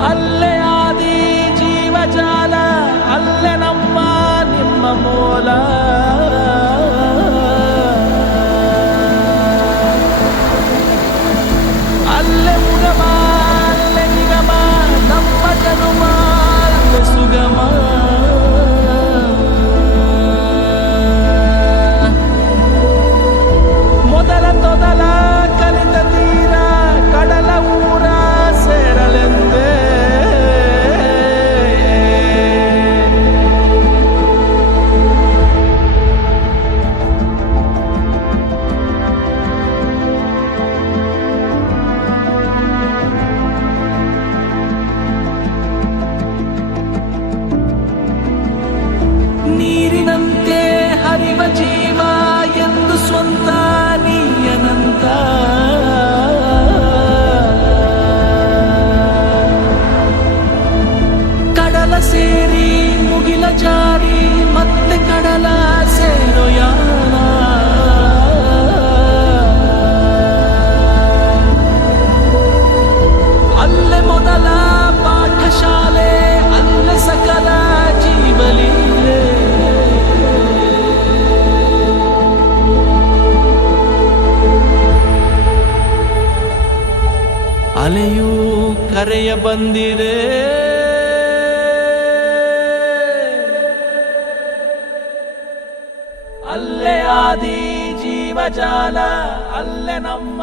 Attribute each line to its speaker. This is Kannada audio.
Speaker 1: ಅಲ್ಲೇ ಸೇರಿ ಮುಗಿಲ ಜಾರಿ ಮತ್ತೆ ಕಡಲ ಸೇರೋ ಯಾನ ಅಲ್ಲೇ ಮೊದಲ ಪಾಠಶಾಲೆ, ಅಲ್ಲ ಸಕಲ ಜೀವಲೀಲೆ. ಅಲೆಯೂ ಕರೆಯ ಬಂದಿದೆ. ಅಲ್ಲೇ ಆದಿ ಜೀವಜಾಲ ಅಲ್ಲೇ ನಮ್ಮ